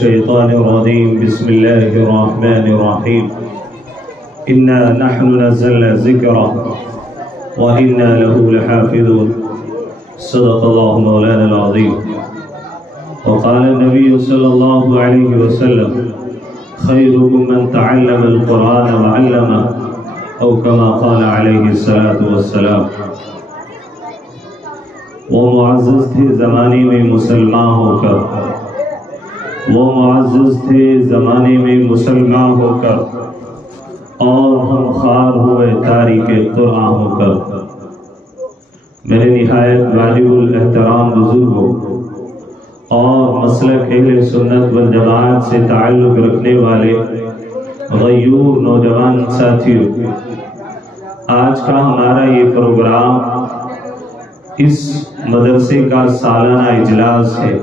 الشيطان الرجيم بسم الله الرحمن الرحيم إنا نحن نزلنا ذكره وإنا له لحافظون صدق الله مولانا العظيم وقال النبي صلى الله عليه وسلم خيركم من تعلم القرآن وعلمه أو كما قال عليه الصلاة والسلام۔ وہ معزز تھے زمانے میں مسلمان ہو کر، وہ معزز تھے زمانے میں مسلمان ہو کر، اور ہم خوار ہوئے تاریخ قرآن ہو کر۔ میرے نہایت واجب الاحترام بزرگوں اور مسلک اہل سنت والجماعت سے تعلق رکھنے والے غیور نوجوان ساتھیوں، آج کا ہمارا یہ پروگرام اس مدرسے کا سالانہ اجلاس ہے،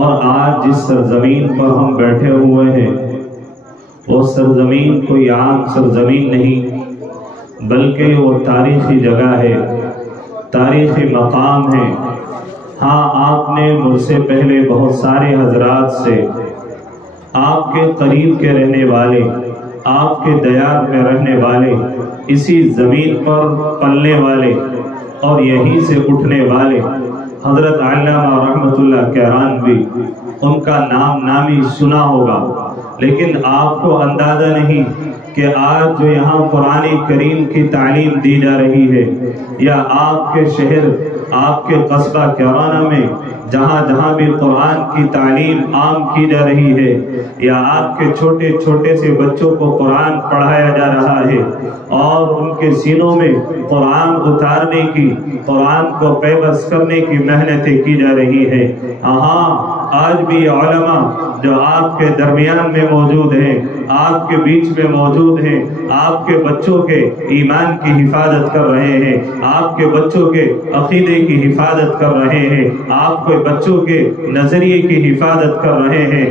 اور آج جس سرزمین پر ہم بیٹھے ہوئے ہیں وہ سرزمین کوئی عام سرزمین نہیں، بلکہ وہ تاریخی جگہ ہے، تاریخی مقام ہے۔ ہاں، آپ نے مجھ سے پہلے بہت سارے حضرات سے، آپ کے قریب کے رہنے والے، آپ کے دیار میں رہنے والے، اسی زمین پر پلنے والے اور یہیں سے اٹھنے والے حضرت علامہ رحمت اللہ کیرانوی، ان کا نام نامی سنا ہوگا، لیکن آپ کو اندازہ نہیں کہ آج جو یہاں قرآن کریم کی تعلیم دی جا رہی ہے، یا آپ کے شہر، آپ کے قصبہ کیرانہ میں جہاں جہاں بھی قرآن کی تعلیم عام کی جا رہی ہے، یا آپ کے چھوٹے چھوٹے سے بچوں کو قرآن پڑھایا جا رہا ہے اور ان کے سینوں میں قرآن اتارنے کی، قرآن کو پیوست کرنے کی محنتیں کی جا رہی ہیں، آج بھی علماء جو آپ کے درمیان میں موجود ہیں، آپ کے بیچ میں موجود ہیں، آپ کے بچوں کے ایمان کی حفاظت کر رہے ہیں، آپ کے بچوں کے عقیدے کی حفاظت کر رہے ہیں، آپ کے بچوں کے نظریے کی حفاظت کر رہے ہیں۔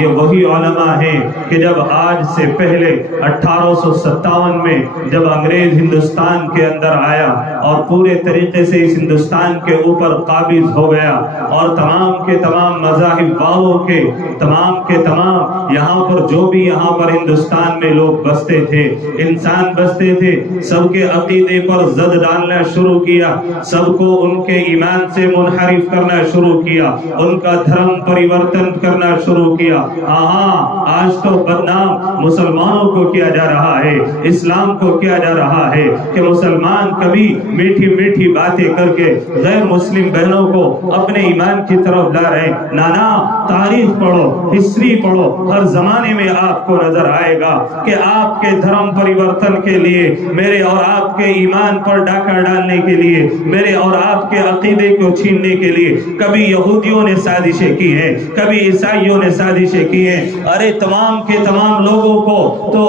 یہ وہی علماء ہیں کہ جب آج سے پہلے 1857 میں جب انگریز ہندوستان کے اندر آیا اور پورے طریقے سے اس ہندوستان کے اوپر قابض ہو گیا، اور تمام کے تمام مذاہب والوں کے تمام یہاں پر جو بھی یہاں پر ہندوستان میں لوگ بستے تھے، انسان بستے تھے، سب کے عقیدے پر زد ڈالنا شروع کیا، سب کو ان کے ایمان سے منحرف کرنا شروع کیا، ان کا دھرم پریورتن کرنا شروع کیا۔ آج تو بدنام مسلمانوں کو کیا جا رہا ہے، اسلام کو کیا جا رہا ہے کہ مسلمان کبھی میٹھی میٹھی باتیں کر کے غیر مسلم بہنوں کو اپنے ایمان کی طرف لا رہے ہیں۔ نانا، تاریخ پڑھو، ہسٹری پڑھو، ہر زمانے میں آپ کو نظر آئے گا کہ آپ کے دھرم پریورتن کے لیے، میرے اور آپ کے ایمان پر ڈاکہ ڈالنے کے لیے، میرے اور آپ کے عقیدے کو چھیننے کے لیے کبھی یہودیوں نے سازشیں کی ہیں، کبھی عیسائیوں نے سازشیں کی ہیں۔ ارے تمام کے تمام لوگوں کو تو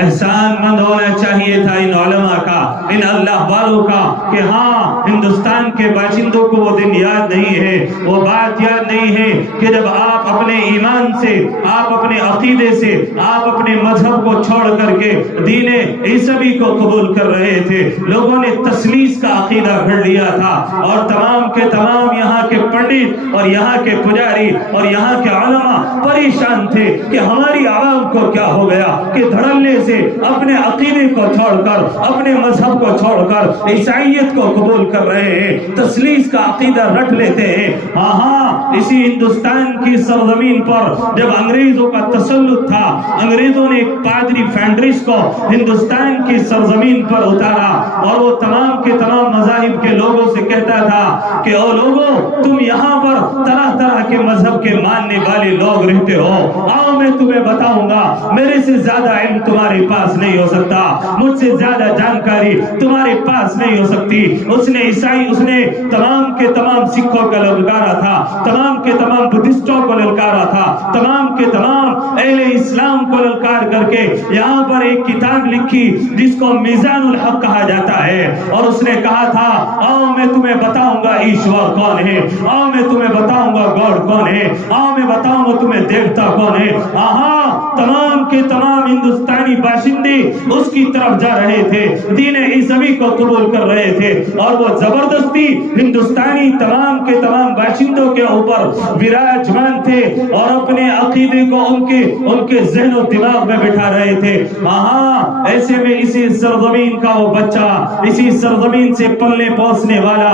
احسان مند ہونا چاہیے تھا ان علماء کا، ان اللہ والوں کا، کہ ہندوستان کے باشندوں کو وہ دن یاد نہیں ہے، وہ بات یاد نہیں ہے کہ جب آپ اپنے ایمان سے، آپ اپنے عقیدے سے، آپ اپنے مذہب کو چھوڑ کر کے دین عیسوی کو قبول کر رہے تھے، لوگوں نے تثلیث کا عقیدہ گھڑ لیا تھا، اور تمام کے تمام یہاں کے پنڈت اور یہاں کے پجاری اور یہاں کے علماء پریشان تھے کہ ہماری عوام کو کیا ہو گیا کہ دھڑلے سے اپنے عقیدے کو چھوڑ کر، اپنے مذہب کو چھوڑ کر عیسائیت کو قبول کر رہے ہیں، تثلیث کا عقیدہ رٹ لیتے ہیں۔ اسی ہندوستان کی سرزمین پر جب انگریزوں کا تسلط تھا، انگریزوں نے ایک پادری فینڈرس کو ہندوستان کی سرزمین پر اتارا، اور وہ تمام کے تمام مذاہب کے لوگوں سے کہتا تھا کہ او لوگوں، تم یہاں پر طرح طرح کے مذہب کے ماننے والے لوگ رہتے ہو، آؤ میں تمہیں بتاؤں گا، میرے سے زیادہ علم تمہارے پاس نہیں ہو سکتا، مجھ سے زیادہ جانکاری تمہارے پاس نہیں ہو سکتی۔ اس نے تمام کے تمام سکھوں کا للکارا تھا، تمام کے تمام بدھسٹوں کو للکارا تھا، تمام کے تمام اہل اسلام کو للکار کر کے یہاں پر ایک کتاب لکھی جس کو میزان الحق کہا جاتا ہے، اور اس نے کہا تھا آؤ میں تمہیں بتاؤں گا ایشور کون ہے، آؤ میں تمہیں بتاؤں گا گاڈ کون ہے، آؤ میں بتاؤں گا تمہیں دیوتا کون ہے، تمام کے تمام ہندوستانی باشندے اس کی طرف جا رہے تھے، دین عیسوی کو قبول کر رہے تھے، اور وہ زبردستی ہندوستانی تمام کے تمام باشندوں کے اوپر وراجمان تھے اور اپنے عقیدے کو ان کے ذہن و دماغ میں بٹھا رہے تھے۔ ایسے میں اسی سرزمین کا وہ بچہ، اسی سرزمین سے پلنے پوسنے والا،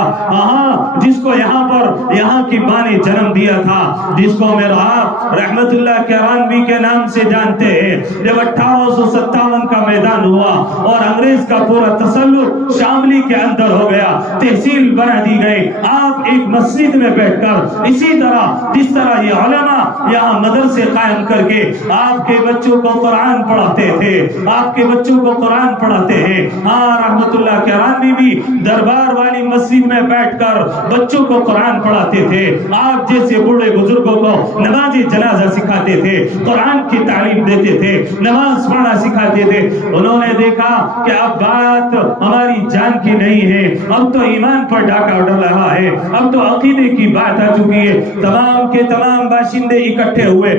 جس کو یہاں کی ماں نے جنم دیا تھا، جس کو میرا آپ رحمت اللہ کیرانوی کے نام سے جانتے ہیں، جب 1857 کا میدان ہوا اور انگریز کا پورا تسلط شاملی کے اندر ہو گیا، تحصیل بنا دی گئی، آپ ایک مسجد میں بیٹھ کر اسی طرح جس طرح یہ علماء یہاں مدرسے قائم کر کے آپ کے بچوں کو قرآن پڑھاتے تھے، آپ کے بچوں کو قرآن پڑھاتے ہیں، رحمت اللہ کیرانوی بھی دربار والی مسجد میں بیٹھ کر بچوں کو قرآن پڑھاتے تھے، آپ جیسے بوڑھے بزرگوں کو نماز جنازہ سکھاتے تھے، قرآن کی تعلیم دیتے تھے، نماز پڑھنا سکھاتے تھے۔ انہوں نے دیکھا کہ اب بات ہماری جان کی نہیں ہے، اب تو ایمان پر ڈاکہ ڈل رہا ہے، اب تو عقیدے کی بات آ چکی ہے۔ تمام کے تمام باشندے اکٹھے ہوئے،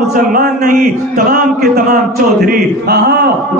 مسلمان نہیں، تمام کے تمام چودھری،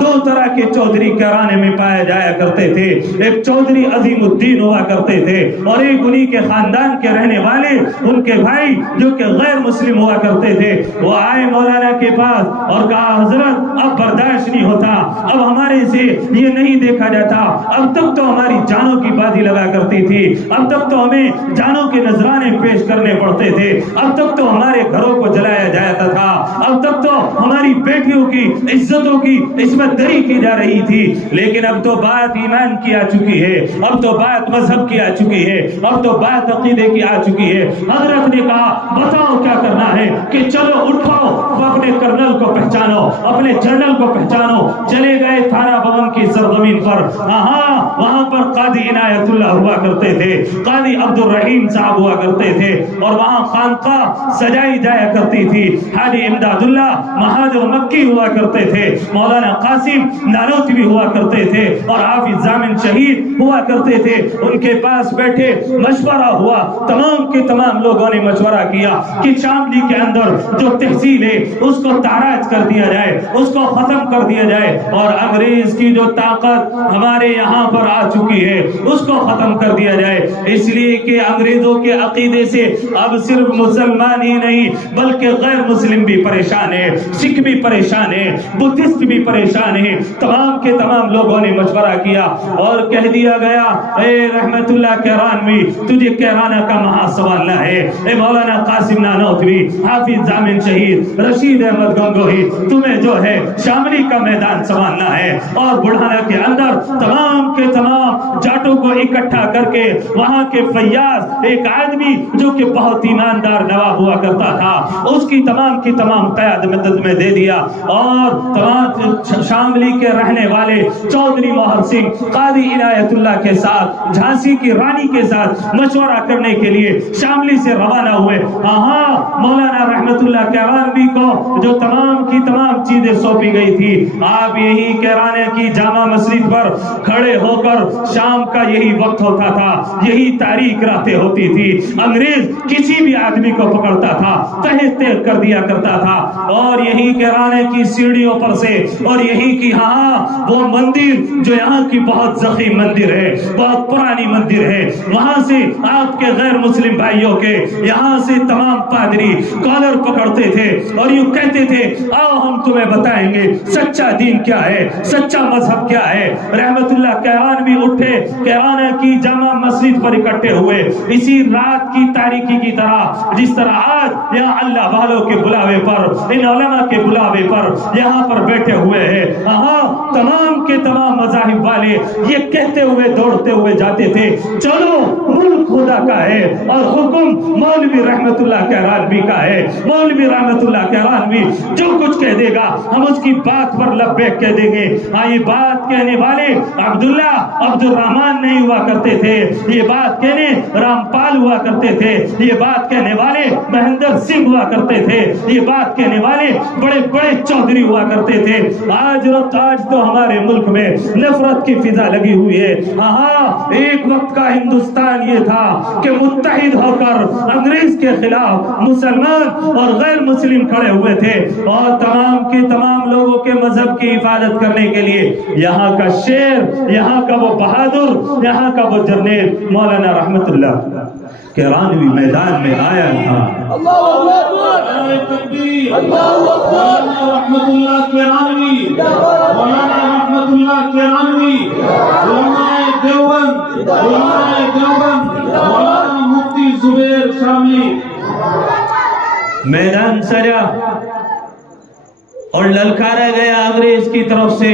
دو طرح کے چودھری کیرانے میں پائے جایا کرتے تھے، ایک چودھری عظیم الدین ہوا کرتے تھے اور ایک انہی کے خاندان کے رہنے والے ان کے بھائی جو کہ غیر مسلم ہوا کرتے تھے، وہ آئے مولانا کے پاس اور کہا حضرت اب برداشت نہیں ہوتا، اب ہمارے سے یہ نہیں دیکھا جاتا، اب تک تو ہماری جانوں کی بازی لگا کرتی تھی، اب تک تو ہمیں جانوں کے نذرانے پیش کرنے پڑتے تھے، اب تک تو ہمارے گھروں کو جلایا جاتا تھا، اب تک تو ہماری بیٹیوں کی عزتوں کی عصمت دری کی جا رہی تھی، لیکن اب تو بات ایمان کی آ چکی ہے، اب تو بات مذہب کی آ چکی ہے، اب تو بات عقیدے کی آ چکی ہے۔ حضرت نے کہا بتاؤ کیا کرنا ہے، کہ چلو اٹھو، اپنے کرنل کو پہچانو، اپنے جنرل کو پہچانو۔ چلے گئے تھانہ بھون کی سرزمین پر، وہاں پر قاضی عنایت اللہ ہوا کرتے تھے، قاضی عبد الرحیم صاحب ہوا کرتے تھے، اور وہاں خانقاہ سجائی جایا کرتی تھی، حاجی امداد اللہ مہاجر مکی ہوا کرتے تھے، مولانا قاسم نانوتوی ہوا کرتے تھے، اور حافظ زامن شہید ہوا کرتے تھے۔ ان کے پاس بیٹھے مشورہ ہوا، تمام کے تمام لوگوں نے مشورہ کیا کہ شاملی کے اندر جو تحصیل ہے اس کو تاراج کر دیا جائے، اس کو ختم کر دیا جائے، اور انگریز کی جو طاقت ہمارے یہاں پر آ چکی ہے اس کو ختم کر دیا جائے، اس لیے کہ انگریزوں کے عقیدے سے اب صرف مسلمان ہی نہیں بلکہ غیر مسلم بھی پریشان ہے، سکھ بھی پریشان ہے، بدھسٹ بھی پریشان ہے۔ تمام کے تمام لوگوں نے مشورہ کیا اور کہہ دیا گیا اے رحمت اللہ کیرانوی تجھے کیرانہ کا مہا سنبھالنا ہے، اے مولانا قاسم نانوتوی، حافظ زامن شہید، رشید احمد گنگوہی، تمہیں جو ہے شاملی کا میدان سنبھالنا ہے، اور بڑھانا کے اندر تمام کے تمام جاٹوں کو اکٹھا کر کے وہاں کے فیاض ایک آدمی جو کہ بہت ایماندار نواب ہوا کرتا تھا اس کی تمام قیادت میں دے دیا، اور تمام شاملی کے رہنے والے چودھری موہر سنگھ قاضی عنایت اللہ کے ساتھ جھانسی کی رانی کے ساتھ مشورہ کرنے کے لیے شاملی سے روانہ ہوئے۔ مولانا رحمت اللہ کیرانوی کو جو تمام کی تمام چیزیں سونپی گئی تھی، آپ یہی کیرانے کی جامع مسجد پر کھڑے ہو کر شام کا یہی وقت ہوتا تھا، یہی تاریخ راتیں ہوتی تھی، انگریز کسی بھی آدمی کو پکڑتا تھا تہہ تہہ کر دیا کرتا تھا، اور یہی کیرانے کی سیڑھیوں پر سے، اور یہی کی وہ مندر جو یہاں کی بہت ضخیم مندر ہے، بہت پرانی مندر ہے، وہاں سے آپ کے غیر مسلم بھائیوں کے یہاں سے تمام پادری کالر پکڑتے تھے اور یوں کہتے تھے آؤ ہم تمہیں بتائیں گے سچا دین کیا ہے، سچا مذہب کیا ہے۔ رحمت اللہ کیرانوی اٹھے، کیرانہ کی جامع مسجد پر اکٹھے ہوئے، اسی رات کی تاریکی کی طرح جس طرح آج یہاں اللہ والوں کے بلاوے پر، ان علماء کے بلاوے پر یہاں پر بیٹھے ہوئے ہیں، تمام کے تمام مذاہب والے یہ کہتے ہوئے دوڑتے ہوئے جاتے تھے چلو ملک خدا کا ہے اور حکم مولوی رحمت اللہ کیرانوی کا ہے، مولوی رحمت اللہ کیرانوی جو کچھ کہہ دے گا ہم اس کی بات پر لبیک کہہ دیں گے۔ یہ بات کہنے والے عبداللہ عبد الرحمان نہیں ہوا کرتے تھے، یہ بات کہنے رامپال ہوا کرتے تھے، یہ بات کہنے والے مہندر سنگھ ہوا کرتے تھے، یہ بات کہنے والے بڑے بڑے چودھری ہوا کرتے تھے۔ آج تو ہمارے ملک میں نفرت کی فضا لگی ہوئی ہے۔ ایک وقت کا ہندوستان یہ تھا کہ متحد ہو کر انگریز کے خلاف مسلمان اور غیر مسلم کھڑے ہوئے تھے اور تمام کے تمام لوگوں کے مذہب کی حفاظت کرنے کے لیے یہاں کا شیر، یہاں کا وہ بہادر، یہاں کا وہ جرنیل مولانا رحمت اللہ کیرانوی میدان میں آیا تھا۔ اللہ اکبر، اللہ اکبر، رحمت اللہ کیرانوی، مولانا رحمت اللہ کیرانوی، علماء دیوبند، علماء دیوبند، مولانا مفتی زبیر شامی میدان سجا اور للکارا گیا انگریز کی طرف سے۔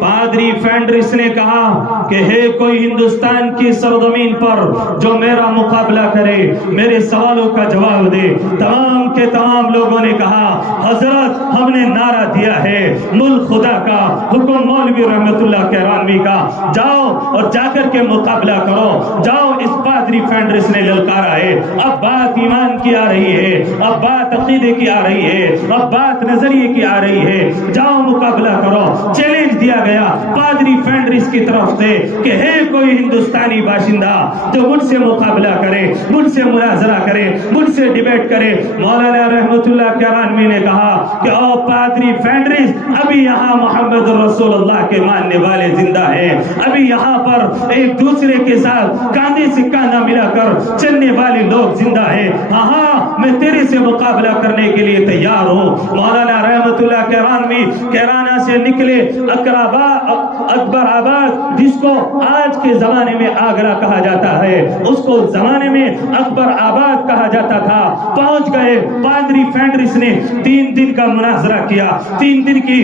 پادری فینڈرس نے کہا کہ ہے کوئی ہندوستان کی سرزمین پر جو میرا مقابلہ کرے، میرے سوالوں کا جواب دے۔ تمام کے تمام لوگوں نے کہا حضرت ہم نے نعرہ دیا ہے ملک خدا کا، حکم مولوی رحمت اللہ کیرانوی کا، جاؤ اور جا کر کے مقابلہ کرو، جاؤ۔ اس پادری فینڈرس نے للکارا ہے۔ اب بات ایمان کی آ رہی ہے، اب بات عقیدے کی آ رہی ہے، اب بات نظریے کی آ رہی ہے، جاؤ مقابلہ کرو۔ چیلنج دیا گیا پادری فینڈرس کی طرف سے کہ ہے کوئی ہندوستانی باشندہ جو مجھ سے مقابلہ کرے، مجھ سے مناظرہ کرے، مجھ سے ڈیبیٹ کرے۔ مولانا رحمت اللہ کیرانوی نے کہا کہ او پادری فینڈرس، ابھی یہاں محمد رسول اللہ کے ماننے والے زندہ ہیں، ابھی یہاں پر ایک دوسرے کے ساتھ کاندھے سے کاندھا ملا کر چلنے والے لوگ زندہ ہیں۔ ہاں میں تیرے سے مقابلہ کرنے کے لیے تیار ہوں۔ مولانا رحمت اللہ کیرانوی کیرانہ سے نکلے اکبر آباد، جس کو آج کے زمانے میں آگرہ کہا جاتا ہے، اس کو زمانے میں اکبر آباد کہا جاتا تھا، پہنچ گئے۔ پادری فینڈرس نے 3 دن کا مناظرہ کیا، 3 دن کی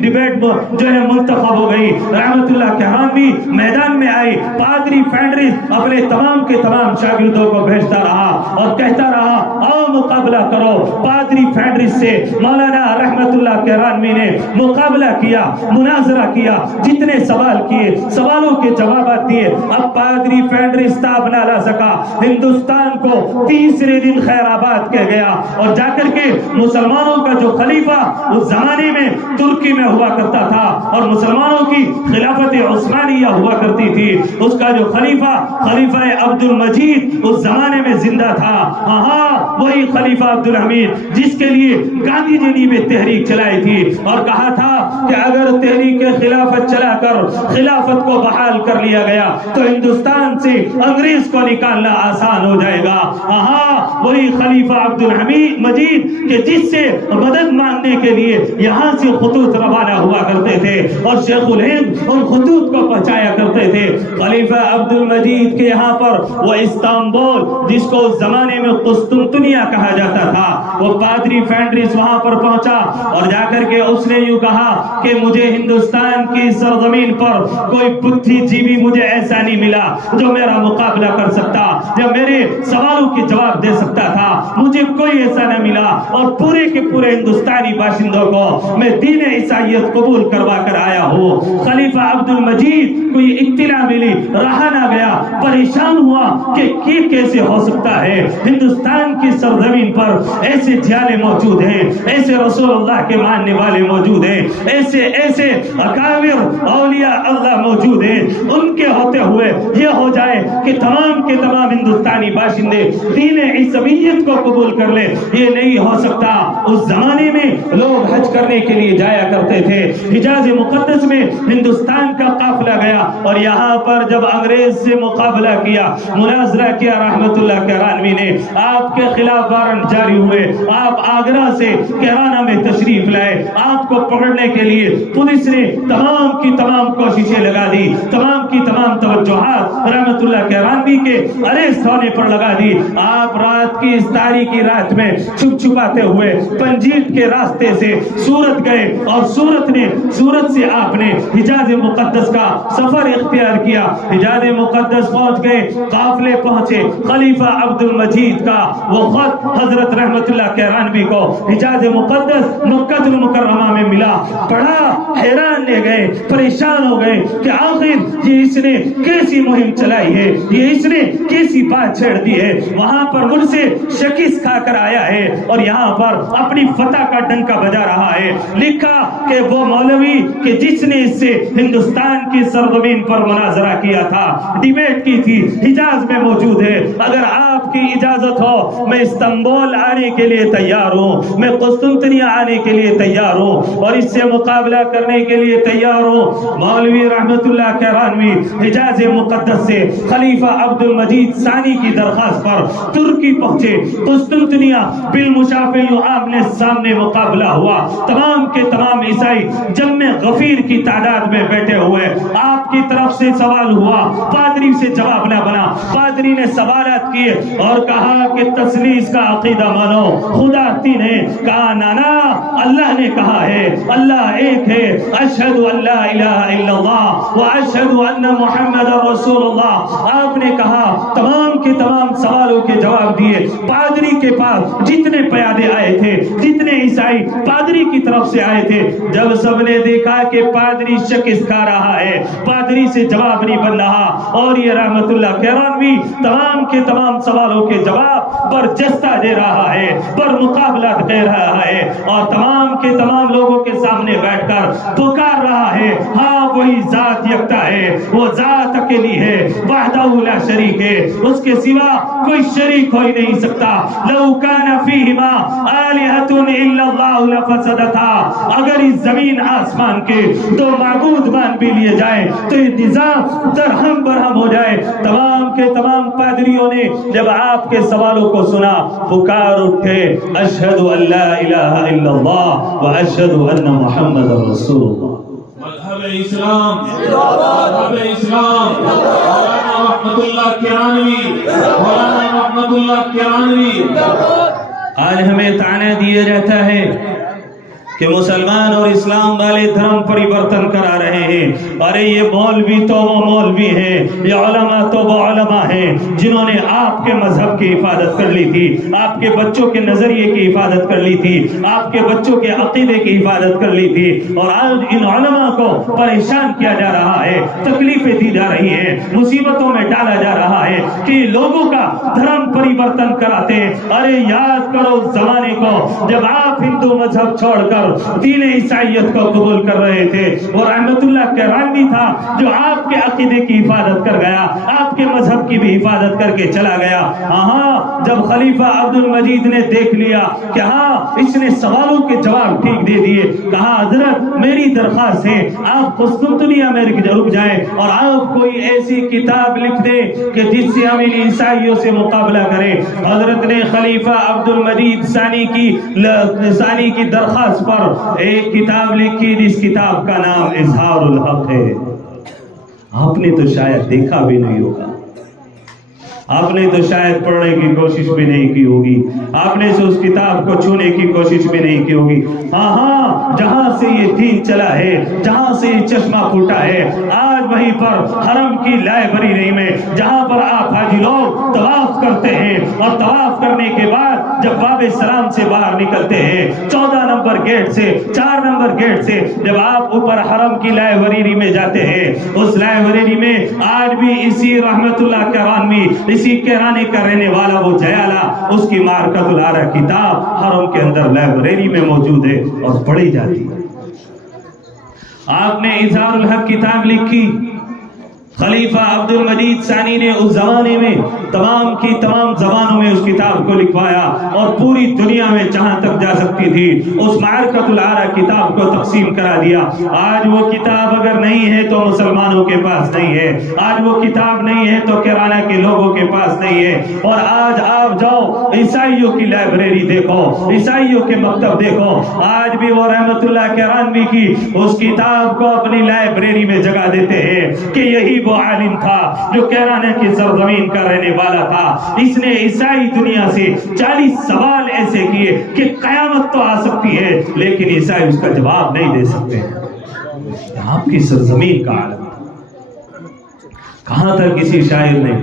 ڈیبیٹ جو ہے منتخب ہو گئی۔ رحمت اللہ کیرانوی میدان میں آئی۔ پادری فینڈرس اپنے تمام کے تمام شاگردوں کو بھیجتا رہا اور کہتا رہا آؤ مقابلہ کرو۔ پادری فینڈرس سے مولانا رحمت اللہ کیرانوی نے مقابلہ کیا، مناظرہ کیا، جتنے سوال کیے سوالوں کے جوابات دیے۔ اب پادری فینڈرس تاب نہ لا سکا، ہندوستان کو تیسرے دن خیر آباد کہہ گیا اور جا کر کے مسلمانوں کا جو خلیفہ اس زمانے میں ترکی میں ہوا کرتا تھا اور مسلمانوں کی خلافت عثمانیہ ہوا کرتی تھی، اس کا جو خلیفہ عبد المجید اس زمانے میں زندہ تھا، ہاں وہی خلیفہ عبد الحمید جس کے لیے گاندھی جی نے تحریک چلائی تھی اور کہا تھا کہ اگر تحریک خلافت چلا کر خلافت کو بحال کر لیا گیا تو ہندوستان سے انگریز کو نکالنا آسان ہو جائے گا۔ ہاں وہی خلیفہ عبد الحمید مجید کہ جس سے مدد مانگنے کے لیے یہاں سے خطوط روانہ ہوا کرتے تھے اور شیخ الہند ان خطوط کو پہنچایا کرتے تھے۔ خلیفہ عبد المجید کے یہاں پر وہ استنبول جس کو اس زمانے میں قسطنطنیہ کہا جاتا تھا، وہ پادری فینڈرس وہاں پر پہنچا اور جا کر کے اس نے یوں کہا کہ مجھے ہندوستان کی سرزمین پر کوئی بدھی جیوی مجھے ایسا نہیں ملا جو میرا مقابلہ کر سکتا، جو میرے سوالوں کے جواب دے سکتا تھا، مجھے کوئی ایسا نہ ملا اور پورے کے پورے ہندوستانی باشندوں کو میں دین عیسائیت قبول کروا کر آیا ہوں۔ خلیفہ عبد المجید کو یہ اطلاع ملی، رہا نہ گیا، پریشان ہوا کہ یہ کیسے ہو سکتا ہے، ہندوستان کی سرزمین پر ایسے جھیالے موجود ہیں، ایسے رسول اللہ کے ماننے والے موجود ہیں، ایسے اکابر اولیاء اللہ موجود ہیں، ان کے ہوتے ہوئے یہ ہو جائے کہ تمام کے تمام ہندوستانی باشندے دین عیسویت کو قبول کر لیں، یہ نہیں ہو سکتا۔ اس زمانے میں لوگ حج کرنے کے لیے جایا کرتے تھے، حجاز مقدس میں ہندوستان کا قافلہ گیا اور یہاں پر جب انگریز سے مقابلہ کیا، مناظرہ کیا، رحمت اللہ کیرانوی نے آپ کے خلاف وارنٹ جاری ہوئے، آپ آگرہ سے کیرانہ میں تشریف لائے، آپ کو پکڑنے کے لیے پولیس نے تمام کی تمام کوششیں لگا دی، تمام کی تمام توجہات رحمت اللہ کیرانوی کے اریسٹ ہونے پر لگا دی۔ آپ رات کی اس تاریکی رات میں چھپ چھپاتے ہوئے پنجیب کے راستے سے سورت گئے اور سورت سے آپ نے حجاز مقدس کا سفر اختیار کیا۔ حجاز مقدس پہنچ گئے، قافلے پہنچے، خلیفہ عبد المجید کا وہ خط حضرت رحمت اللہ کیرانوی کو حجاز مقدس مکہ المکرمہ میں ملا، پڑھا، حیران لے گئے، پریشان ہو گئے کہ آخر یہ اس نے کیسی مہم چلائی ہے، یہ اس نے کیسی بات چھیڑ دی ہے، وہاں پر مجھ سے شکست کھا کر آیا ہے اور یہاں پر اپنی فتح کا ڈنکا بجا رہا ہے۔ لکھا کہ وہ مولوی کہ جس نے اس سے ہندوستان کی سرزمین پر مناظرہ کیا تھا، ڈیبیٹ کی تھی، حجاز میں موجود ہے، اگر آپ آپ کی اجازت ہو میں استنبول آنے کے لیے تیار ہوں، میں قسطنطنیہ آنے کے لیے تیار ہوں اور اس سے مقابلہ کرنے کے لیے تیار ہوں۔ مولوی رحمت اللہ کیرانوی حجاز مقدس سے خلیفہ عبد المجید ثانی کی درخواست پر ترکی پہنچے، قسطنطنیہ بالمشافل آمنے سامنے مقابلہ ہوا، تمام کے تمام عیسائی جمع غفیر کی تعداد میں بیٹھے ہوئے، آپ کی طرف سے سوال ہوا، پادری سے جواب نہ بنا، پادری نے سوالات کیے اور کہا کہ تثلیث کا عقیدہ مانو، خدا تین ہے، کہا نانا اللہ نے کہا ہے اللہ ایک ہے، اشہد ان لا الہ الا اللہ و اشہد ان محمد رسول اللہ۔ آپ نے کہا تمام کے تمام سوالوں کے جواب دیے، پادری کے پاس جتنے پیادے آئے تھے، جتنے عیسائی پادری کی طرف سے آئے تھے، جب سب نے دیکھا کہ پادری شکست کھا رہا ہے، پادری سے جواب نہیں بن رہا اور یہ رحمت اللہ کیرانوی تمام کے تمام سوالوں کے جواب پر جستہ دے رہا ہے، پر مقابلہ دے رہا ہے اور تمام کے تمام لوگوں کے سامنے بیٹھ کر پکار رہا ہے، ہاں وہی ذات یکتا ہے، وہ ذات اکیلی ہے، وحدہ لا شریک ہے، اس کے سوا کوئی شریک ہو ہی نہیں سکتا۔ لو کان فیہما آلہۃ الا اللہ لفسدتا، اگر اس زمین آسمان کے دو معبود مان بھی لیے جائیں تو یہ نظام درہم برہم ہو جائے۔ تمام کے تمام پادریوں نے جب آپ کے سوالوں کو سنا پکار اٹھے، اشہد ان لا الہ الا اللہ و اشہد ان محمد رسول اللہ۔ مذہب اسلام، مذہب اسلام، مولانا رحمت اللہ کیرانوی، مولانا رحمت اللہ کیرانوی۔ آج ہمیں طعنہ دیا جاتا ہے کہ مسلمان اور اسلام والے دھرم پریورتن کرا رہے ہیں، ارے یہ مولوی تو وہ مولوی ہیں، یہ علماء تو وہ علماء ہیں جنہوں نے آپ کے مذہب کی حفاظت کر لی تھی، آپ کے بچوں کے نظریے کی حفاظت کر لی تھی، آپ کے بچوں کے عقیدے کی حفاظت کر لی تھی، اور آج ان علماء کو پریشان کیا جا رہا ہے، تکلیفیں دی جا رہی ہیں، مصیبتوں میں ڈالا جا رہا ہے کہ لوگوں کا دھرم پریورتن کراتے ہیں۔ ارے یاد کرو اس زمانے کو جب آپ ہندو مذہب چھوڑ کر دین عیسائیت کو قبول کر رہے تھے، وہ رحمت اللہ کیرانوی تھا جو آپ کے عقیدے کی حفاظت کر گیا، آپ کے مذہب کی بھی حفاظت کر کے چلا گیا۔ ہاں جب خلیفہ عبد المجید نے دیکھ لیا کہ ہاں اس نے سوالوں کے جواب ٹھیک دے دیے، کہا حضرت میری درخواست ہے آپ قسطنطنیہ میں رک جائیں اور آپ کوئی ایسی کتاب لکھ دیں کہ جس سے ہم ان عیسائیوں سے مقابلہ کریں۔ حضرت نے خلیفہ عبد المجید ثانی کی درخواست پر ایک کتاب لکھی، جس کتاب کا نام اظہار الحق ہے۔ آپ نے تو شاید دیکھا بھی نہیں ہوگا، آپ نے تو شاید پڑھنے کی کوشش بھی نہیں کی ہوگی، آپ نے اس کتاب کو چھونے کی کوشش بھی نہیں کی ہوگی۔ ہاں جہاں سے یہ دین چلا ہے، جہاں سے یہ چشمہ پھوٹا ہے، آج وہیں پر حرم کی لائبریری میں جہاں پر آپ حاجی لوگ طواف کرتے ہیں اور طواف کرنے کے بعد جب باب سلام سے باہر نکلتے ہیں 14 نمبر گیٹ سے 4 نمبر گیٹ سے جب آپ اوپر حرم کی لائبریری میں جاتے ہیں، اس لائبریری میں آج بھی اسی رحمت اللہ کیرانوی، اسی کیرانے کا رہنے والا وہ جیالہ، اس کی مارکت العرا کتاب حرم کے اندر لائبریری میں موجود ہے اور پڑھی جاتی ہے۔ آپ نے اظہار الحق کتاب لکھی، خلیفہ عبد المجید ثانی نے اس زمانے میں تمام کی تمام زبانوں میں اس کتاب کو لکھوایا اور پوری دنیا میں جہاں تک جا سکتی تھی اس معرکۃ العرا کتاب کو تقسیم کرا دیا۔ آج وہ کتاب اگر نہیں ہے تو مسلمانوں کے پاس نہیں ہے، آج وہ کتاب نہیں ہے تو کیرانہ کے لوگوں کے پاس نہیں ہے۔ اور آج آپ جاؤ عیسائیوں کی لائبریری دیکھو، عیسائیوں کے مکتب دیکھو، آج بھی وہ رحمت اللہ کیرانوی کی اس کتاب کو اپنی لائبریری میں جگہ دیتے ہیں کہ یہی وہ عالم تھا جو کیرانہ کی سرزمین کا رہنے والا تھا۔ اس نے عیسائی دنیا سے 40 سوال ایسے کیے کہ قیامت تو آ سکتی ہے لیکن عیسائی اس کا جواب نہیں دے سکتے۔ آپ کی سرزمین کا عالم کہاں تک کسی شاعر نے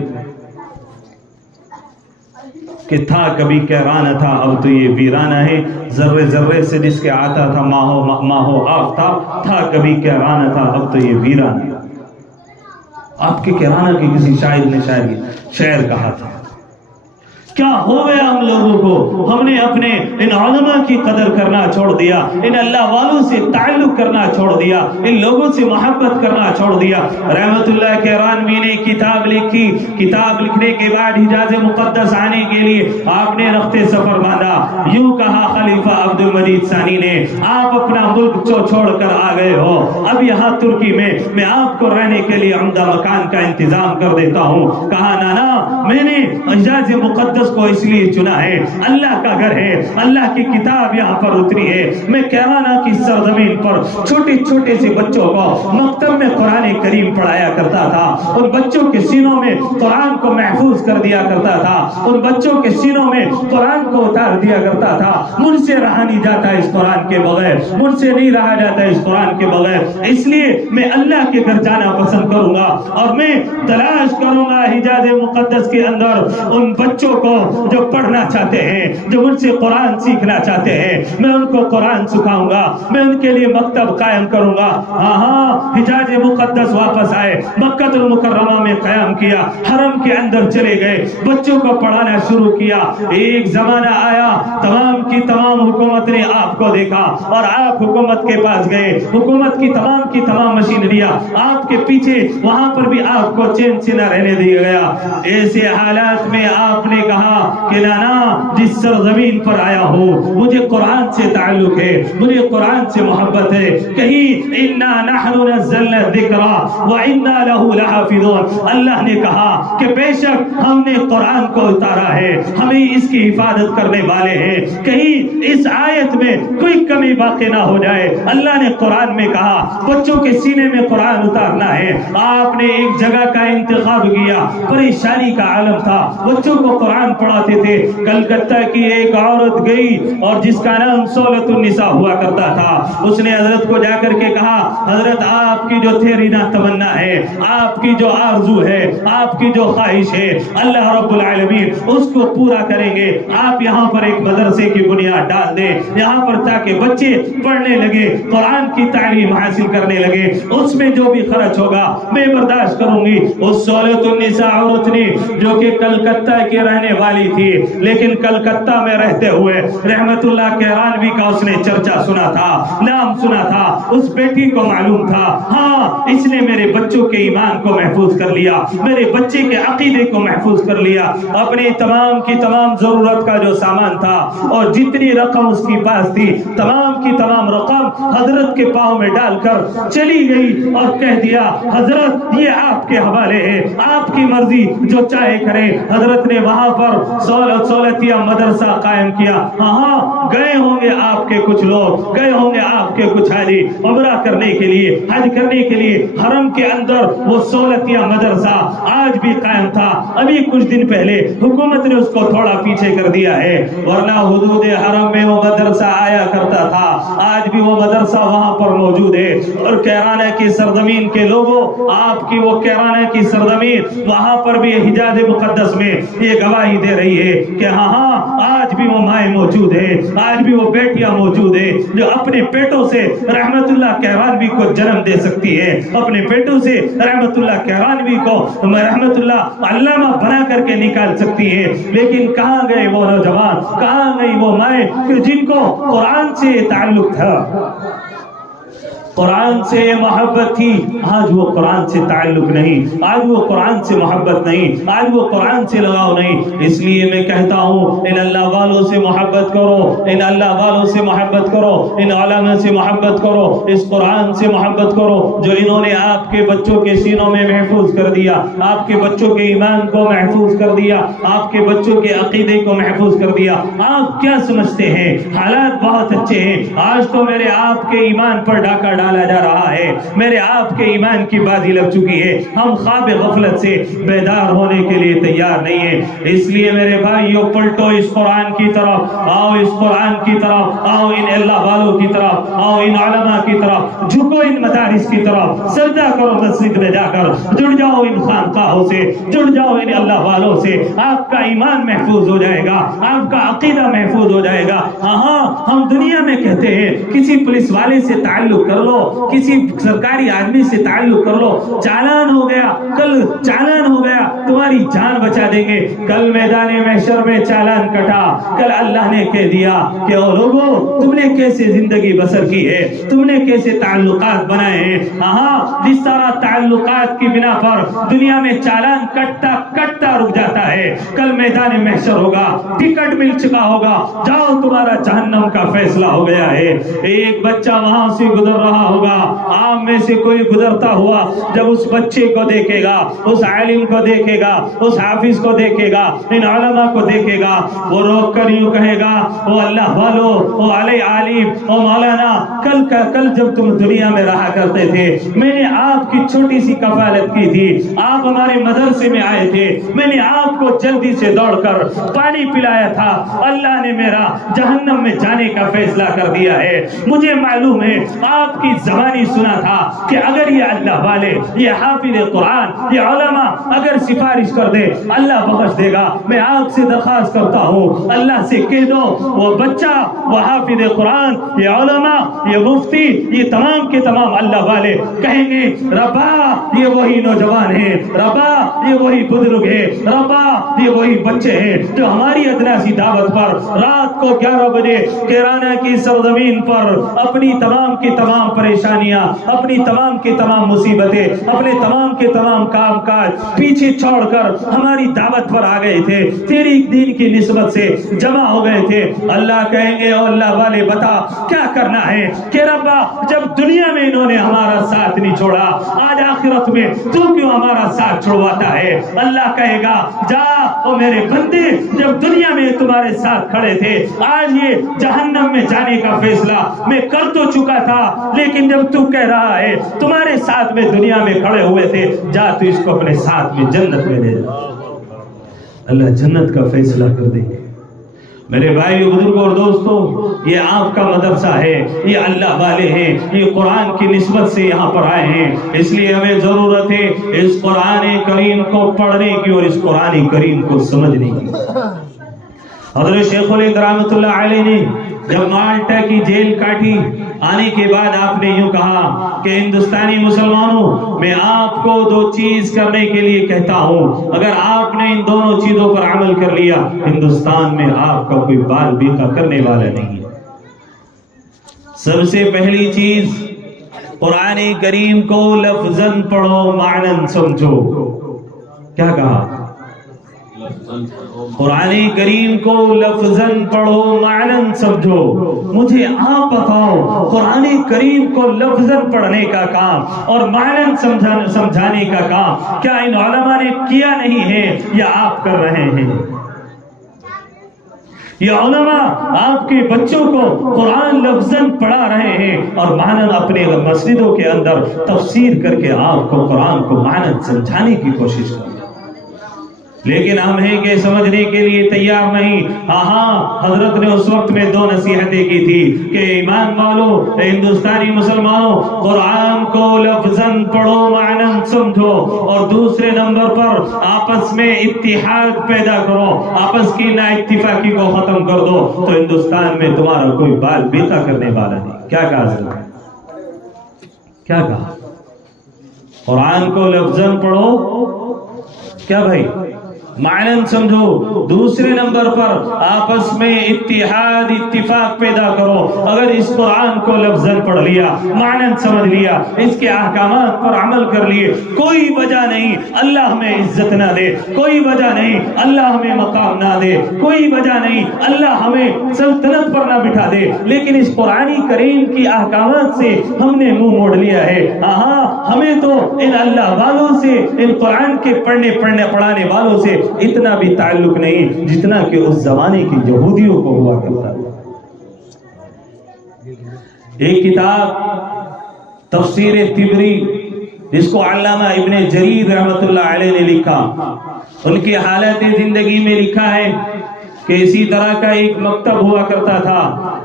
کہ تھا کبھی کیرانہ تھا اب تو یہ ویرانہ ہے، ذرے ذرے سے جس کے آتا تھا ماہو آفتاب، تھا کبھی کیرانہ تھا اب تو یہ ویرانہ۔ آپ کے کیرانہ کے کسی شاعر نے شعر کہا تھا کیا ہو گیا ہم لوگوں کو؟ ہم نے اپنے ان علماء کی قدر کرنا چھوڑ دیا، ان اللہ والوں سے تعلق کرنا چھوڑ دیا، ان لوگوں سے محبت کرنا چھوڑ دیا۔ رحمت اللہ کیرانوی نے کتاب لکھی، کتاب لکھنے کے بعد حجاز مقدس آنے کے لیے آپ نے رخت سفر باندھا۔ یوں کہا خلیفہ عبد المجید ثانی نے، آپ اپنا ملک چھوڑ کر آ گئے ہو، اب یہاں ترکی میں آپ کو رہنے کے لیے عمدہ مکان کا انتظام کر دیتا ہوں۔ کہا نانا، میں نے حجاز مقدس کو اس لیے چنا ہے، اللہ کا گھر ہے، اللہ کی کتاب یہاں پر اتری ہے۔ میں کیرانا کی سرزمین پر چھوٹے چھوٹے سے بچوں کو مکتب میں قرآن کریم پڑھایا کرتا تھا، ان بچوں کے سینوں میں قرآن کو محفوظ کر دیا کرتا تھا، ان بچوں کے سینوں میں قرآن کو اتار دیا کرتا تھا۔ مجھ سے رہا نہیں جاتا اس قرآن کے بغیر، مجھ سے نہیں رہا جاتا اس قرآن کے بغیر، اس لیے میں اللہ کے گھر جانا پسند کروں گا اور میں تلاش کروں گا حجاز مقدس کے اندر ان بچوں کو جو پڑھنا چاہتے ہیں، جو مجھ سے قرآن سیکھنا چاہتے ہیں، میں ان کو قرآن سکھاؤں گا، میں ان کے لیے مکتب قائم کروں گا۔ ہاں، حجاز مقدس واپس آئے، مکہ المکرمہ میں قیام کیا، حرم کے اندر چلے گئے، بچوں کو پڑھانا شروع کیا۔ ایک زمانہ آیا، تمام کی تمام حکومت نے آپ کو دیکھا اور آپ حکومت کے پاس گئے، حکومت کی تمام مشینریاں آپ کے پیچھے، وہاں پر بھی آپ کو چین سے نہ رہنے دیا گیا۔ ایسے حالات میں آپ نے کہا کہ نانا، جس سرزمین پر آیا ہوں مجھے قرآن سے تعلق ہے، مجھے قرآن سے محبت ہے، کہیں انا نحن نزلنا الذکر وانا له لحافظون، اللہ نے کہا کہ بے شک ہم نے قرآن کو اتارا ہے، ہمیں اس کی حفاظت کرنے والے ہیں، کہیں اس آیت میں کوئی کمی باقی نہ ہو جائے۔ اللہ نے قرآن میں کہا بچوں کے سینے میں قرآن اتارنا ہے۔ آپ نے ایک جگہ کا انتخاب کیا، پریشانی کا عالم تھا، بچوں کو قرآن پڑھاتے تھے۔ کلکتہ کی ایک عورت گئی اور جس کا نام سولت النساء ہوا کرتا تھا، اس نے حضرت کو جا کر کے کہا، حضرت آپ کی جو تھیرینا تمنا ہے، آپ کی جو آرزو ہے، آپ کی جو خواہش ہے، اللہ رب العالمین اس کو پورا کریں گے۔ آپ یہاں پر ایک مدرسے کی بنیاد ڈال دیں، یہاں پر تاکہ بچے پڑھنے لگے، قرآن کی تعلیم حاصل کرنے لگے، اس میں جو بھی خرچ ہوگا میں برداشت کروں گی۔ اس سولت النساء عورت نے، جو کہ کلکتہ کی رہنے والی تھی، لیکن کلکتہ میں رہتے ہوئے رحمت اللہ کیرانوی کا اس نے چرچا سنا تھا، نام سنا تھا، اس بیٹی کو معلوم تھا، ہاں اس نے میرے بچوں کے ایمان کو محفوظ کر لیا، میرے بچے کے عقیدے کو محفوظ کر لیا۔ اپنی تمام کی تمام ضرورت کا جو سامان تھا اور جتنی رقم اس کی پاس تھی، تمام کی تمام رقم حضرت کے پاؤں میں ڈال کر چلی گئی اور کہہ دیا، حضرت یہ آپ کے حوالے ہے، آپ کی مرضی، جو چاہے کریں۔ حضرت نے وہاں پر سولتیہ مدرسہ قائم کیا۔ ہاں، گئے ہوں گے آپ کے کچھ لوگ، گئے ہوں گے آپ کے کچھ حاجی عمرہ کرنے کے لیے، حج کرنے کے لیے، حرم کے اندر وہ سولتیہ مدرسہ آج بھی قائم تھا۔ ابھی کچھ دن پہلے حکومت نے اس کو تھوڑا پیچھے کر دیا ہے، ورنہ حدود حرم میں وہ مدرسہ آیا کرتا تھا، آج بھی وہ مدرسہ وہاں پر موجود ہے۔ اور کیرانہ کی سرزمین کے لوگوں، آپ کی وہ کیرانہ کی سرزمین، وہاں پر بھی حجاز مقدس میں یہ گواہی دے رہی ہے کہ ہاں آج بھی وہ مائیں موجود ہے، آج بھی وہ بیٹیاں موجود ہے جو اپنے پیٹوں سے رحمت اللہ کیرانوی کو جنم دے سکتی ہے، اپنے پیٹوں سے رحمت اللہ کیرانوی کو رحمت اللہ علامہ بنا کر کے نکال سکتی ہے۔ لیکن کہاں گئے وہ نوجوان، کہاں گئی وہ مائیں کہ جن کو قرآن سے تعلق تھا، قرآن سے محبت تھی؟ آج وہ قرآن سے تعلق نہیں، آج وہ قرآن سے محبت نہیں، آج وہ قرآن سے لگاؤ نہیں۔ اس لیے میں کہتا ہوں، ان اللہ والوں سے محبت کرو، ان اللہ والوں سے محبت کرو، ان علماء سے محبت کرو، اس قرآن سے محبت کرو جو انہوں نے آپ کے بچوں کے سینوں میں محفوظ کر دیا، آپ کے بچوں کے ایمان کو محفوظ کر دیا، آپ کے بچوں کے عقیدے کو محفوظ کر دیا۔ آپ کیا سمجھتے ہیں؟ حالات بہت اچھے ہیں، آج تو میرے آپ کے ایمان پر ڈاکہ ڈالا جا رہا ہے، میرے آپ کے ایمان کی بازی لگ چکی ہے، ہم خواب غفلت سے بیدار ہونے کے لیے تیار نہیں ہیں۔ اس لیے میرے بھائیو، پلٹو اس قرآن کی طرف، آؤ اس قرآن کی طرف، آؤ ان اللہ والوں کی طرف، آؤ ان علماء کی طرف، جھکو ان مدارس کی طرف، سجدہ کرو مسجد میں جا کر، جڑ جاؤ ان خانقاہوں سے، جڑ جاؤ ان اللہ والوں سے، آپ کا ایمان محفوظ ہو جائے گا، آپ کا عقیدہ محفوظ ہو جائے گا۔ ہاں ہم دنیا میں کہتے ہیں کسی پولیس والے سے تعلق کر لو، لو کسی سرکاری آدمی سے تعلق کر لو، چالان ہو گیا، کل چالان ہو گیا، تمہاری جان بچا دیں گے. کل میدان محشر میں چالان کٹا، کل اللہ نے کہہ دیا کہ او لوگو تم نے کیسے زندگی بسر کی ہے، تم نے کیسے تعلقات بنائے ہیں. ہاں جس طرح تعلقات کی بنا پر دنیا میں چالان کٹتا کٹتا رک جاتا ہے، کل میدان محشر ہوگا، ٹکٹ مل چکا ہوگا، جاؤ تمہارا جہنم کا فیصلہ ہو گیا ہے. ایک بچہ وہاں سے گزر رہا ہوگا، عام میں سے کوئی گزرتا ہوا جب اس بچے کو دیکھے گا، اس عالم کو دیکھے گا، اس حافظ کو دیکھے گا، ان علماء کو دیکھے گا، وہ روک کر یوں کہے گا او اللہ والو، او علی عالم، او مولانا، کل جب تم دنیا میں رہا کرتے تھے میں نے آپ کی چھوٹی سی کفالت کی تھی، آپ ہمارے مدرسے میں آئے تھے، میں نے آپ کو جلدی سے دوڑ کر پانی پلایا تھا، اللہ نے میرا جہنم میں جانے کا فیصلہ کر دیا ہے. مجھے معلوم ہے آپ کی زبانی سنا تھا کہ اگر یہ اللہ والے، یہ حافظ قرآن، یہ علماء اگر سفارش کر دے اللہ بخش دے گا. میں آپ سے درخواست کرتا ہوں اللہ سے کہہ دو وہ بچہ، وہ حافظ قرآن، یہ علماء، یہ مفتی، یہ تمام کے تمام اللہ والے کہیں گے ربا یہ وہی نوجوان ہیں، ربا یہ وہی بزرگ ہیں، ربا یہ وہی بچے ہیں جو ہماری ادنا سی دعوت پر رات کو 11 بجے کیرانہ کی سرزمین پر اپنی تمام کی تمام پریشانیاں، اپنی تمام کی تمام مصیبتیں، اپنے تمام کے تمام کام کاج پیچھے چھوڑ کر ہماری دعوت پر آ گئے تھے، تیری دین کی نسبت سے جمع ہو گئے تھے. اللہ کہیں گے او اللہ والے بتا کیا کرنا ہے کہ ربا جب دنیا میں انہوں نے ہمارا ساتھ نہیں چھوڑا، آج آخرت میں تو کیوں ہمارا ساتھ چھوڑواتا ہے. اللہ کہے گا جا او میرے بندے، جب دنیا میں تمہارے ساتھ کھڑے تھے، آج یہ جہنم میں جانے کا فیصلہ میں کر تو چکا تھا، لیکن جب تو کہہ رہا ہے تمہارے ساتھ میں دنیا میں کھڑے ہوئے تھے، جا تو اس کو اپنے ساتھ میں جنت میں لے جا. اللہ جنت کا فیصلہ کر دے گے. میرے بھائی بزرگوں اور دوستوں، یہ آپ کا مدرسہ ہے، یہ اللہ والے ہیں، یہ قرآن کی نسبت سے یہاں پر آئے ہیں، اس لیے ہمیں ضرورت ہے اس قرآن کریم کو پڑھنے کی اور اس قرآن کریم کو سمجھنے کی. حضرت شیخ الہند رحمۃ اللہ علیہ نے جب مالٹا کی جیل کاٹی، آنے کے بعد آپ نے یوں کہا کہ ہندوستانی مسلمانوں میں آپ کو 2 چیز کرنے کے لیے کہتا ہوں، اگر آپ نے ان دونوں چیزوں پر عمل کر لیا ہندوستان میں آپ کا کوئی بال بیقا کرنے والا نہیں ہے. سب سے پہلی چیز قرآن کریم کو لفظاً پڑھو، معنی سمجھو. کیا کہا؟ قرآن کریم کو لفظاً پڑھو، معنی سمجھو. مجھے آپ بتاؤ قرآن کریم کو لفظاً پڑھنے کا کام اور معنی سمجھانے کا کام کیا ان علماء نے کیا نہیں ہے یا آپ کر رہے ہیں؟ یہ علماء آپ کے بچوں کو قرآن لفظاً پڑھا رہے ہیں اور معنی اپنے مسجدوں کے اندر تفسیر کر کے آپ کو قرآن کو معنی سمجھانے کی کوشش کر رہے ہیں، لیکن ہم ہیں کہ سمجھنے کے لیے تیار نہیں. ہاں حضرت نے اس وقت میں 2 نصیحتیں کی تھی کہ ایمان والو، ہندوستانی مسلمانوں، قرآن کو لفظاً پڑھو، معنی سمجھو، اور دوسرے نمبر پر آپس میں اتحاد پیدا کرو، آپس کی نا اتفاقی کو ختم کر دو تو ہندوستان میں تمہارا کوئی بال بیتا کرنے والا نہیں. کیا کہا حضرت؟ کیا کہا؟ قرآن کو لفظاً پڑھو، کیا بھائی؟ معنی سمجھو. دوسرے نمبر پر آپس میں اتحاد اتفاق پیدا کرو. اگر اس قرآن کو لفظاً پڑھ لیا، معنی سمجھ لیا، اس کے احکامات پر عمل کر لیے، کوئی وجہ نہیں اللہ ہمیں عزت نہ دے، کوئی وجہ نہیں اللہ ہمیں مقام نہ دے، کوئی وجہ نہیں اللہ ہمیں سلطنت پر نہ بٹھا دے، لیکن اس قرآن کریم کی احکامات سے ہم نے منہ موڑ لیا ہے. ہاں ہمیں تو ان اللہ والوں سے، ان قرآن کے پڑھانے والوں سے اتنا بھی تعلق نہیں جتنا کہ اس زمانے کی یہودیوں کو ہوا کرتا ہے. ایک کتاب تفسیر طبری جس کو علامہ ابن جریر رحمۃ اللہ علیہ نے لکھا، ان کی حالت زندگی میں لکھا ہے کہ اسی طرح کا ایک مکتب ہوا کرتا تھا.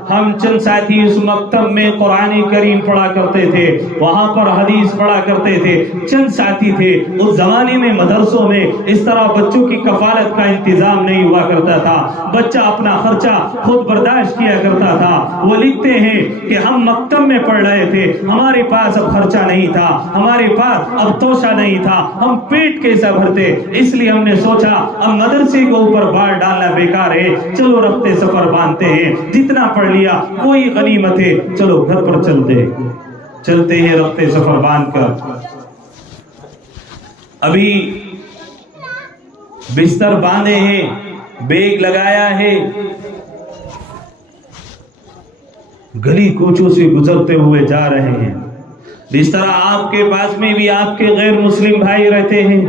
ہم چند ساتھی اس مکتب میں قرآن کریم پڑھا کرتے تھے, وہاں پر حدیث پڑھا کرتے تھے. چند ساتھی تھے. اس زمانے میں مدرسوں میں اس طرح بچوں کی کفالت کا انتظام نہیں ہوا کرتا تھا. بچہ اپنا خرچہ خود برداشت کیا کرتا تھا. وہ لکھتے ہیں کہ ہم مکتب میں پڑھ رہے تھے, ہمارے پاس اب خرچہ نہیں تھا, ہمارے پاس اب توشہ نہیں تھا, ہم پیٹ کیسا بھرتے, اس لیے ہم نے سوچا اب مدرسے کے اوپر بار ڈالنا بیکار ہے, چلو رفتے سفر باندھتے ہیں, جتنا پڑھ لیا کوئی غنیمت ہے, چلو گھر پر چلتے ہیں رفتے سفر باندھ کر. ابھی بستر باندھے ہیں, بیگ لگایا ہے, گلی کوچوں سے گزرتے ہوئے جا رہے ہیں. جس طرح آپ کے پاس میں بھی آپ کے غیر مسلم بھائی رہتے ہیں,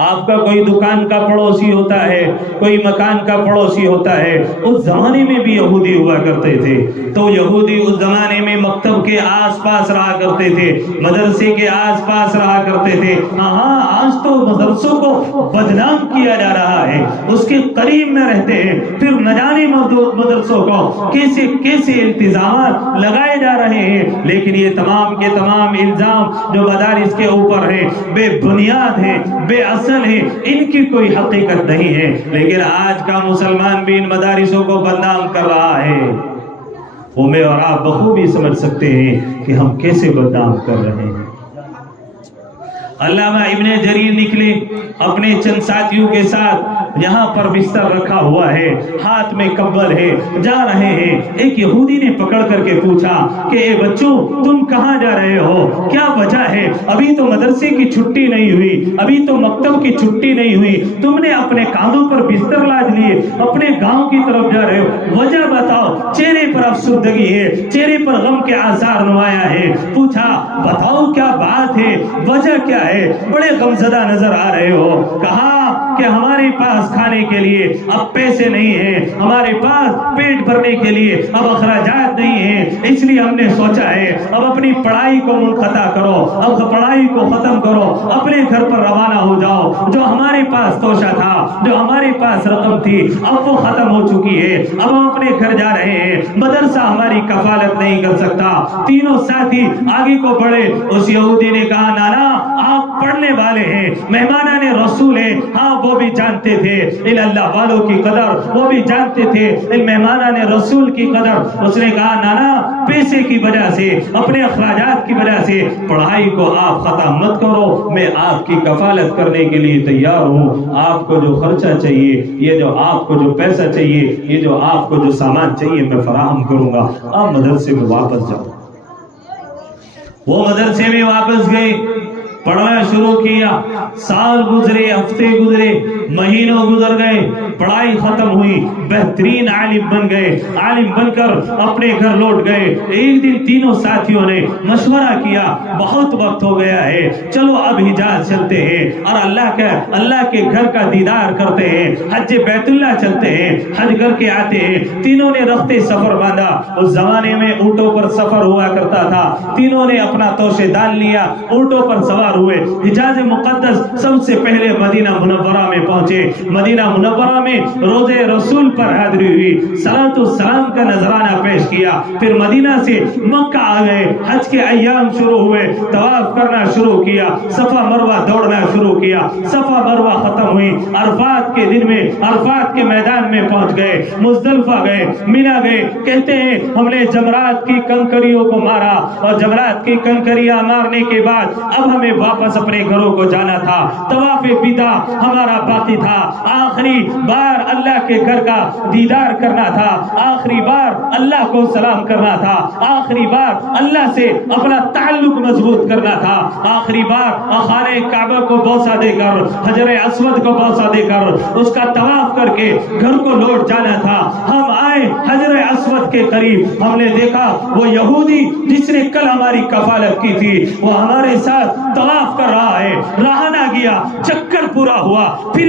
آپ کا کوئی دکان کا پڑوسی ہوتا ہے, کوئی مکان کا پڑوسی ہوتا ہے. اس زمانے میں بھی یہودی ہوا کرتے تھے, تو یہودی اس زمانے میں مکتب کے آس پاس رہا کرتے تھے, مدرسے کے آس پاس رہا کرتے تھے. ہاں آج تو مدرسوں کو بدنام کیا جا رہا ہے, اس کے قریب میں رہتے ہیں, پھر نہ جانے مدرسوں کو کیسے کیسے التزامات لگائے جا رہے ہیں. لیکن یہ تمام کے تمام الزام جو مدارس کے اوپر ہیں بے بنیاد ہیں, بے اصل ہے, ان کی کوئی حقیقت نہیں ہے. لیکن آج کا مسلمان بھی ان مدارسوں کو بدنام کر رہا ہے. وہ میں اور آپ بخوبی سمجھ سکتے ہیں کہ ہم کیسے بدنام کر رہے ہیں. علامہ ابن جریر نکلے اپنے چند ساتھیوں کے ساتھ, یہاں پر بستر رکھا ہوا ہے, ہاتھ میں کمبل ہے, جا رہے ہیں. ایک یہودی نے پکڑ کر کے پوچھا کہ اے بچوں تم کہاں جا رہے ہو, کیا وجہ ہے؟ ابھی تو مدرسے کی چھٹی نہیں ہوئی, ابھی تو مکتب کی چھٹی نہیں ہوئی, تم نے اپنے کاندھوں پر بستر لاد لیے, اپنے گاؤں کی طرف جا رہے ہو, وجہ بتاؤ. چہرے پر افسردگی ہے, چہرے پر غم کے آثار نمایاں ہے. پوچھا بتاؤ کیا بات ہے, وجہ کیا ہے؟ بڑے غمزدہ نظر آ رہے ہو. کہا کہ ہمارے پاس کھانے کے لیے اب پیسے نہیں ہیں, ہمارے پاس پیٹ بھرنے کے لیے اب اخراجات نہیں ہیں, اس لیے ہم نے سوچا ہے اب اپنی پڑھائی کو منقطع کرو, اب پڑھائی کو ختم کرو, اپنے گھر پر روانہ ہو جاؤ. جو ہمارے پاس توشہ تھا, جو ہمارے پاس رقم تھی, اب وہ ختم ہو چکی ہے, اب ہم اپنے گھر جا رہے ہیں, مدرسہ ہماری کفالت نہیں کر سکتا. تینوں ساتھی آگے کو بڑھے. اس یہودی نے کہا نانا آپ پڑھنے والے ہیں, مہمانان رسول ہیں, ہاں وہ بھی جانتے تھے ان اللہ والوں کی قدر, وہ بھی جانتے تھے ان مہمانان رسول کی قدر. اس نے کہا نانا پیسے کی وجہ سے, اپنے اخراجات کی وجہ سے پڑھائی کو آپ ختم مت کرو, میں آپ کی کفالت کرنے کے لیے تیار ہوں. آپ کو جو خرچہ چاہیے, یہ جو آپ کو جو پیسہ چاہیے, یہ جو آپ کو جو سامان چاہیے میں فراہم کروں گا, آپ مدرسے میں واپس جاؤ. وہ مدرسے میں واپس گئے, پڑھنا شروع کیا. سال گزرے, ہفتے گزرے, مہینوں گزر گئے, پڑھائی ختم ہوئی, بہترین عالم بن گئے. عالم بن کر اپنے گھر لوٹ گئے. ایک دن تینوں ساتھیوں نے مشورہ کیا, بہت وقت ہو گیا ہے, چلو اب حجاز چلتے ہیں اور اللہ کے گھر کا دیدار کرتے ہیں, حج بیت اللہ چلتے ہیں, حج کر کے آتے ہیں. تینوں نے رفتے سفر باندھا. اس زمانے میں اونٹوں پر سفر ہوا کرتا تھا. تینوں نے اپنا توشے دان لیا, اونٹوں پر سوار ہوئے. حجاز مقدس سب سے پہلے مدینہ منورہ میں پہنچے. مدینہ منورہ میں روزے رسول پر حاضری ہوئی, صلاۃ و سلام کا نذرانہ پیش کیا. پھر مدینہ سے مکہ آ گئے, حج کے ایام شروع ہوئے, طواف کرنا شروع کیا, صفا مروہ دوڑنا شروع کیا. صفا مروہ ختم ہوئی, عرفات کے دن میں عرفات کے میدان میں پہنچ گئے, مزدلفہ گئے, مینا گئے. کہتے ہیں ہم نے جمرات کی کنکریوں کو مارا, اور جمرات کی کنکریاں مارنے کے بعد اب ہمیں واپس اپنے گھروں کو جانا تھا. طواف ودا ہمارا باقی تھا, آخری بار اللہ کے گھر کا دیدار کرنا تھا, آخری بار اللہ کو سلام کرنا تھا, آخری بار اللہ سے اپنا تعلق مضبوط کرنا تھا, آخری بار خانہ کعبہ کو بوسہ دے کر, حجر اسود کو بوسہ دے کر, اس کا طواف کر کے گھر کو لوٹ جانا تھا. ہم آئے حجر اسود کے قریب, ہم نے دیکھا وہ یہودی جس نے کل ہماری کفالت کی تھی وہ ہمارے ساتھ طواف کر رہا ہے. رہا نہ گیا, چکر پورا ہوا. پھر